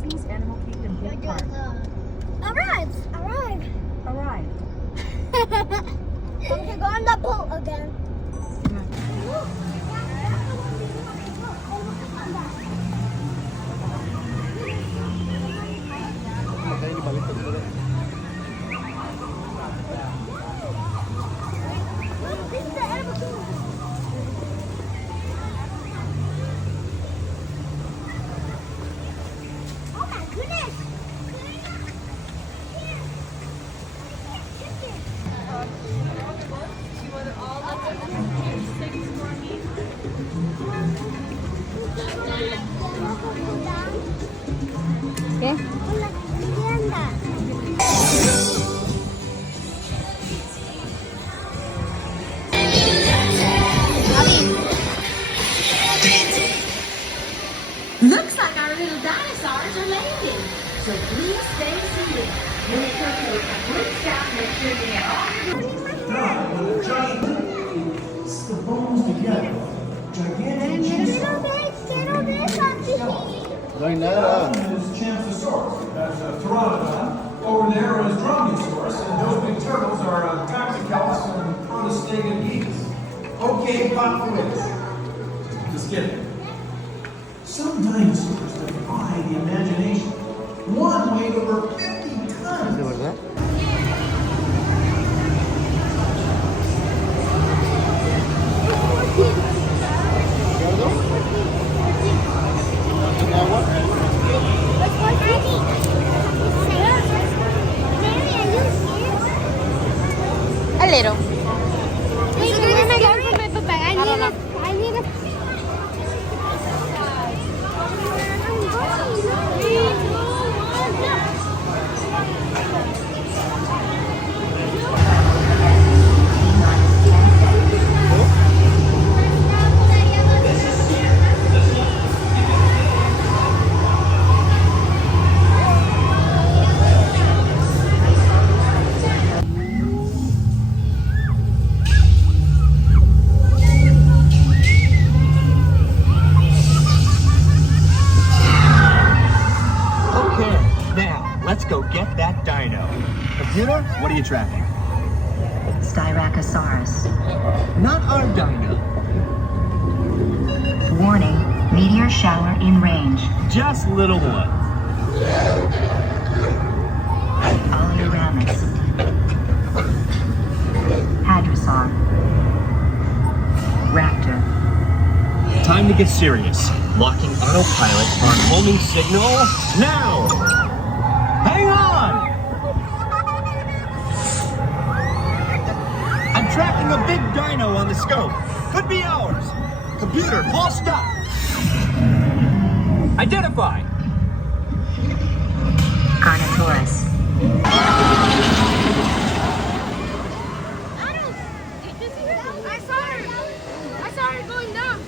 Disney's Animal Kingdom theme park. Arrive. Time to go on the boat again. This is the Animal Kingdom. Oh my goodness! ¿Qué? Una tienda. Looks like our little dinosaurs are landing. So please stay seated. When it comes to a quick shot, make sure you get all It's the bones together. Gigantic Quiero ver, papi. No hay nada. is Champsosaurus. That's a Pteranodon. Over there is Dromaeosaurus, and those big turtles are Paxicellus and Protostegogeus. Okay, pop quiz. Just kidding. Some dinosaurs defy the imagination. One weighed over 50 tons. ¿De verdad? ¿Tiene agua? A little. Let's go get that dino. Computer, what are you tracking? Styracosaurus. Not our dino. Warning, meteor shower in range. Just little one. Oleoramus. Hadrosaur. Raptor. Time to get serious. Locking autopilot on homing signal now! Hang on! I'm tracking a big dino on the scope. Could be ours. Computer, pause stop. Identify. Carnotaurus. I saw her going down.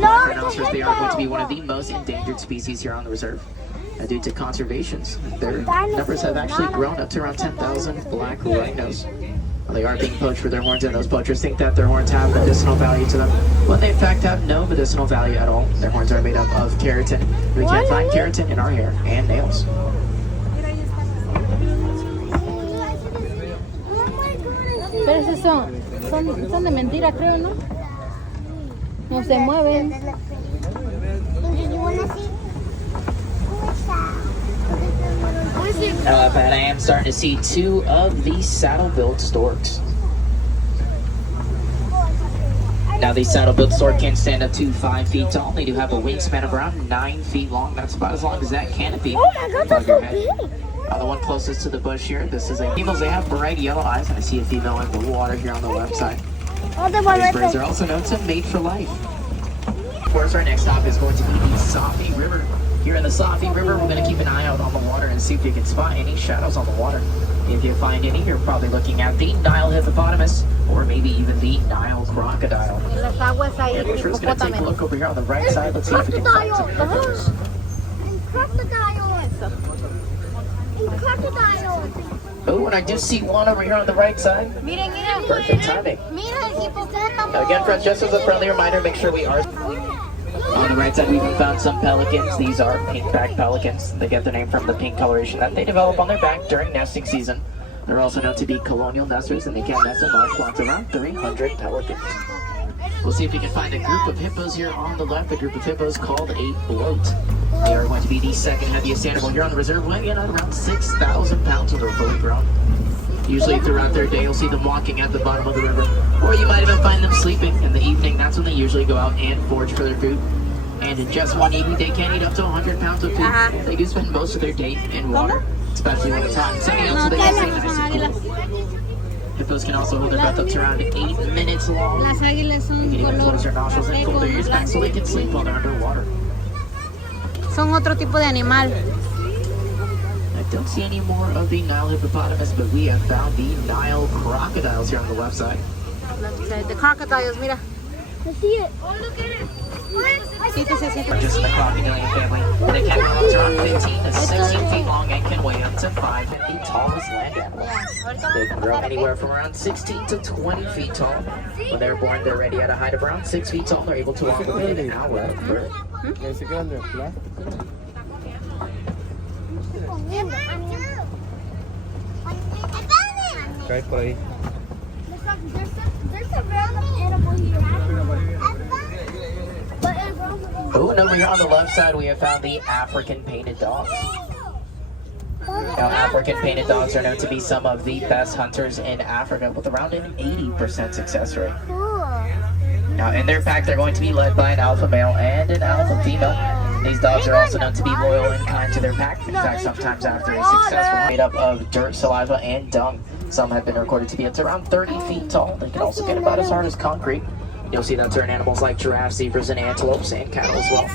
Rhinoceros, they are going to be one of the most endangered species here on the reserve. Due to conservations, their numbers have actually grown up to around 10,000 black rhinos. They are being poached for their horns, and those poachers think that their horns have medicinal value to them, when they in fact have no medicinal value at all. Their horns are made up of keratin. We can't find keratin in our hair and nails. Pero esos son de mentira, creo, ¿no? No se mueven. But I am starting to see two of these saddle-built storks. Now, these saddle-built stork can stand up to 5 feet tall. They do have a wingspan of around 9 feet long. That's about as long as that canopy. Oh my God, that's so big! The one closest to the bush here, this is a female. They have bright yellow eyes, and I see a female in blue water here on the left side. Oh, the one These right birds there. are also known to mate for life. Of course, our next stop is going to be the Safi River. Here in the Safi River, we're going to keep an eye out on the water and see if we can spot any shadows on the water. If you find any, you're probably looking at the Nile hippopotamus, or maybe even the Nile crocodile. Las aguas ahí, And we're just going to take a look over here on the right side. Let's see if we can find some hippos. Oh, and I do see one over here on the right side. Miren, miren. Perfect timing. Mira el hipopótamo. Now again, friends, just as a friendly reminder, make sure we are... On the right side, we even found some pelicans. These are pink-backed pelicans. They get their name from the pink coloration that they develop on their back during nesting season. They're also known to be colonial nesters, and they can nest in large flocks, around 300 pelicans. We'll see if we can find a group of hippos here on the left, a group of hippos called a bloat. They are going to be the second heaviest animal here on the reserve, weighing in at around 6,000 pounds when they're fully grown. Usually throughout their day, you'll see them walking at the bottom of the river, or you might even find them sleeping in the evening. That's when they usually go out and forage for their food. And in just one evening, they can eat up to 100 pounds of food. They do spend most of their day in water, especially when it's hot and sunny out, so they can stay nice and cool. Hippos can also hold their breath up to around 8 minutes long. Las águilas son They can even color close their nostrils and pull their ears back so they can sleep while they're underwater. son otro tipo de animal. I don't see any more of the Nile hippopotamus, but we have found the Nile crocodiles here on the left side. The crocodiles, mira. I see it. Oh, look at it. Just in the crocodilian family. They can grow up to around 15 to 16 feet long and can weigh up to 5 feet tall as land animals. They can grow anywhere from around 16 to 20 feet tall. When they're born, they're already at a height of around 6 feet tall. They're able to walk within an hour of birth. There's a random animal here. Oh, and over here on the left side, we have found the African painted dogs. Now, African painted dogs are known to be some of the best hunters in Africa, with around an 80% success rate. Now, in their pack, they're going to be led by an alpha male and an alpha female. These dogs are also known to be loyal and kind to their pack. In fact, sometimes after a successful hunt made up of dirt, saliva, and dung, some have been recorded to be up to around 30 feet tall. They can also get about as hard as concrete. You'll see that certain animals like giraffes, zebras, and antelopes, and cattle as well.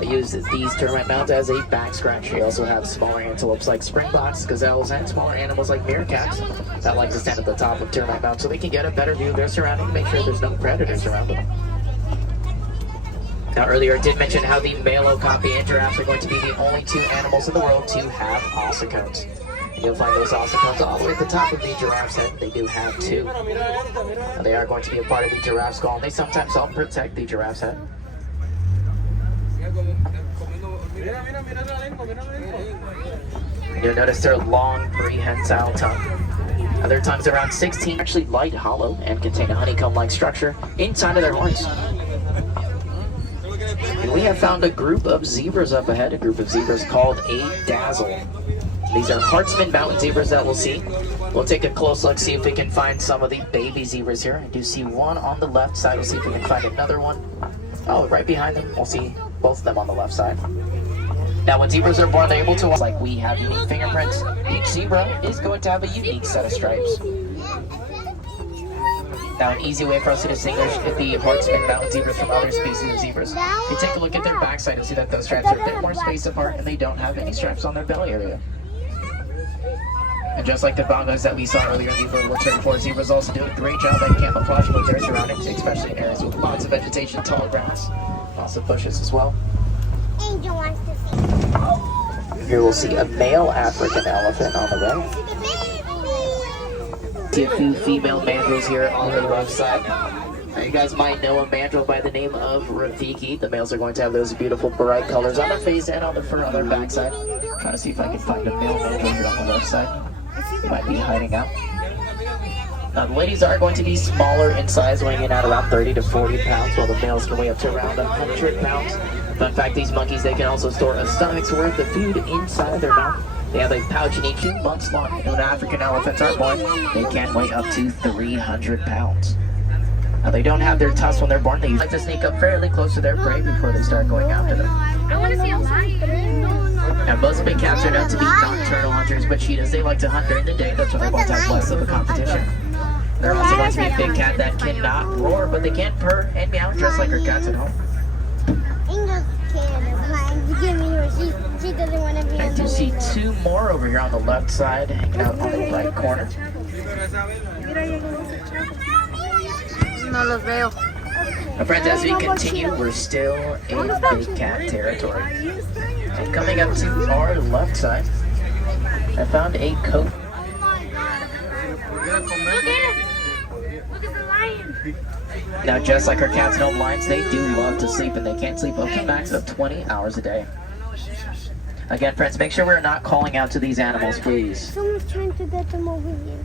They use these termite mounds as a back scratch. You also have smaller antelopes like springboks, gazelles, and smaller animals like meerkats that like to stand at the top of termite mounds so they can get a better view of their surroundings and make sure there's no predators around them. Now, earlier I did mention how the male okapi and giraffes are going to be the only two animals in the world to have ossicones. You'll find those ossicones all the way at the top of the giraffe's head. They do have two. Now, they are going to be a part of the giraffe skull, and they sometimes help protect the giraffe's head. You'll notice their long, prehensile tongue. Now, their tongues are around 16, actually light, hollow, and contain a honeycomb-like structure inside of their horns. And we have found a group of zebras up ahead, a group of zebras called a dazzle. These are Hartsman mountain zebras that we'll see. We'll take a close look, see if we can find some of the baby zebras here. I do see one on the left side. We'll see if we can find another one. Oh, right behind them, we'll see both of them on the left side. Now, when zebras are born, they're able to walk like we have unique fingerprints. Each zebra is going to have a unique set of stripes. Now, an easy way for us to distinguish the Hartsman mountain zebras from other species of zebras. If you take a look at their backside, you'll see that those stripes are a bit more spaced apart, and they don't have any stripes on their belly area. And just like the bongos that we saw earlier in the vertical turn 4, zebras also do a great job at camouflaging with their surroundings, especially in areas with lots of vegetation, tall grass, lots of bushes as well. Angel wants to see. Here we'll see a male African elephant on the right. See a few female mandrills here on the left side. Now, you guys might know a mandrill by the name of Rafiki. The males are going to have those beautiful bright colors on their face and on the fur on their backside. Trying to see if I can find a male mandrill here on the left side. He might be hiding out. Now, the ladies are going to be smaller in size, weighing in at around 30 to 40 pounds, while the males can weigh up to around 100 pounds. But in fact, these monkeys, they can also store a stomach's worth of food inside their mouth. They have a pouch in each 2 months long. And when African elephants are born, they can weigh up to 300 pounds. Now, they don't have their tusks when they're born. They like to sneak up fairly close to their prey before they start going after them. I want to see a lion. Now, most big cats are known to be nocturnal hunters, but cheetahs, they like to hunt during the day. That's when they're going to have less of a competition. They're also going to be a big cat that cannot roar, but they can purr and meow just like our cats at home. Angel's scared of lions. Give me your She doesn't want to be I on do the see window. 2 more over here on the left side, hanging out on the right corner. No los veo. Now, friends, as we continue, we're still in big cat territory. And coming up to our left side, I found a coat. Oh my god. Look at the lion. Now, just like our cats and home lions, they do love to sleep, and they can sleep up to a max of 20 hours a day. Again, friends, make sure we're not calling out to these animals, please. Someone's trying to get them over here.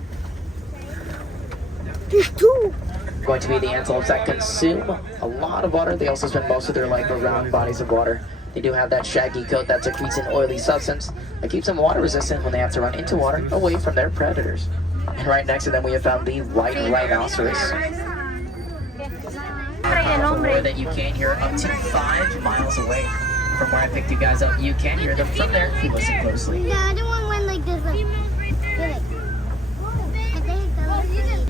There's 2. Going to be the antelopes that consume a lot of water. They also spend most of their life around bodies of water. They do have that shaggy coat that secretes an oily substance that keeps them water resistant when they have to run into water away from their predators. And right next to them we have found the white rhinoceros. Or that you can hear up to 5 miles away from where I picked you guys up. You can hear them from there if you listen closely. The other one went like this. Like,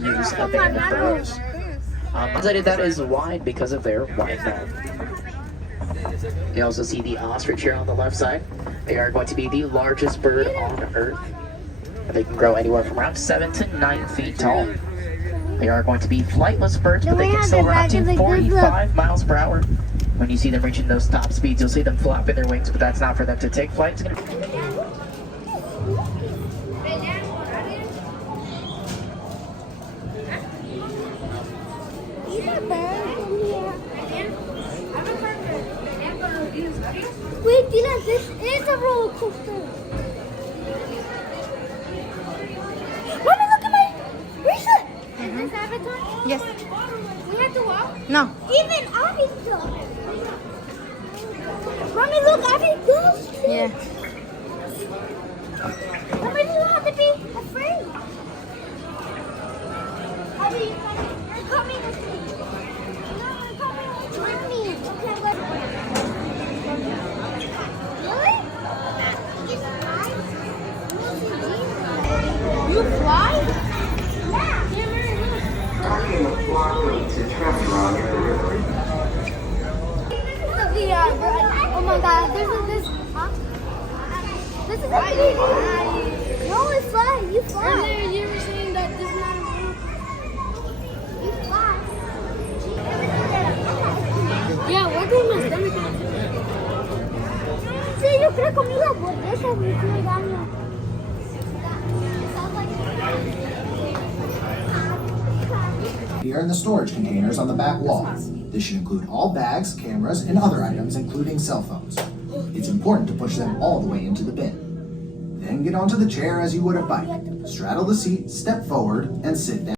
Use abandoned burrows. That is wide because of their wide mouth. You also see the ostrich here on the left side. They are going to be the largest bird on Earth. They can grow anywhere from around 7 to 9 feet tall. They are going to be flightless birds, but they can still run up to 45 miles per hour. When you see them reaching those top speeds, you'll see them flapping their wings, but that's not for them to take flight. Wait, Dina, this is a roller coaster. Mommy, look at my bracelet. Is this Avatar? Yes. We have to walk? No. Even Abby does. Mommy, look, Abby does too. Yeah. Mommy, you don't have to be afraid. Abby, you're coming with me. No, you're coming with me. Okay, what? Really? You fly? Yeah. Oh my god, this is this. Huh? This is a big. No, it's fly. You fly. Earlier you were saying that this is not a boat. You fly. Yeah, what do my stomach? Sí, yo creo comida por eso me hizo daño. Here in the storage containers on the back wall. This should include all bags, cameras, and other items, including cell phones. It's important to push them all the way into the bin. Then get onto the chair as you would a bike. Straddle the seat, step forward, and sit down.